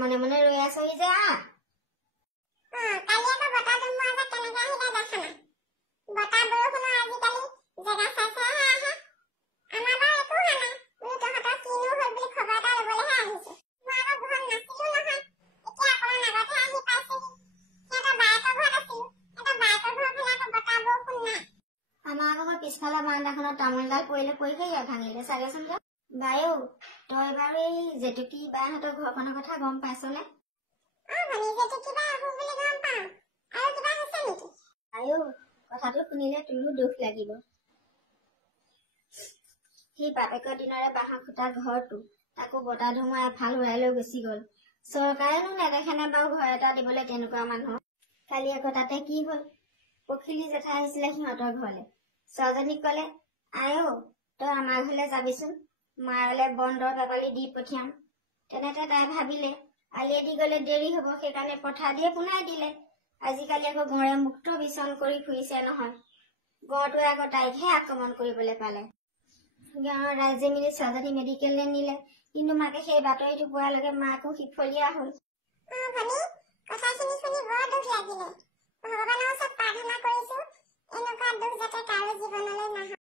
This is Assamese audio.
মনে মনে ৰৈ আছহি যে কালি আকৌ বতাহ ধুমুহা যে কেনেকে আহিলে দেখা নাই। বতাহ বৰষুণৰ আজিকালি জেগা চাই চাইহে আহে। আমাৰ বাৰু একো হোৱা নাই। বোলো তহঁতৰ কিনো হ'ল বুলি খবৰ এটা ল'বলৈহে আহিছো। মই আকৌ ঘৰত নাছিলো নহয়। এতিয়া অকণমান আগতহে আহি পাইছোহি। সিহঁতৰ বায়েকৰ ঘৰত আছিলো। সিহঁতৰ বায়েকৰ ঘৰৰ ফালে আকৌ বতাহ বৰষুণ নাই। আমাৰ ঘৰৰ পিছফালে বাৰান্দাখনত তামোলডাল পৰিলে পৰিলেহি ভাঙিলে চাগেচোন যা। বায়ো তই বাৰু এই জেতুকী বাহঁতৰ ঘৰখনৰ কথা গম পাইছনে? ভনী জেতুকী বা আহো বুলি গম পাওঁ। আৰু কিবা হৈছে নেকি? আয়ো কথাটো শুনিলে তোৰো দুখ লাগিব। সি বাপেকৰ দিনৰে বাঁহৰ খুটা ঘৰটো তাকো বতাহ ধুমুহা এফাল উৰাই লৈ গুচি গল। চৰকাৰেনো নেদেখেনে বাৰু ঘৰ এটা দিবলৈ তেনেকুৱা মানুহক। কালি আকৌ তাতে কি হল, পখিলী জেঠাই আহিছিলে সিহঁতৰ ঘৰলে। ছোৱালীজনীক কলে, আয়ো তই আমাৰ ঘৰলে যাবিচোন, মাৰলে বন্দৰ বেপালী দি পঠিয়াম। তেনেতে তাই ভাবিলে আলিয়েদি গলে দেৰি হব, সেইকাৰণে পথাৰ দিয়ে পুনাই দিলে। আজিকালি আকৌ গড়ে মুক্ত বিচৰণ কৰি ফুৰিছে নহয়। গড়টোৱে আকৌ তাইকহে আক্ৰমণ কৰিবলৈ পালে। গাঁৱৰ ৰাইজে মিলি ছোৱালীজনী মেডিকেললৈ নিলে, কিন্তু মাকে সেই বাতৰিটো পোৱাৰ লগে মাকো সিফলীয়া হল। ভনী, কথাখিনি শুনি বৰ দুখ লাগিলে। ভগৱানৰ ওচৰত প্ৰাৰ্থনা কৰিছো এনেকুৱা দুখ যাতে কাৰো জীৱনলৈ নাহে।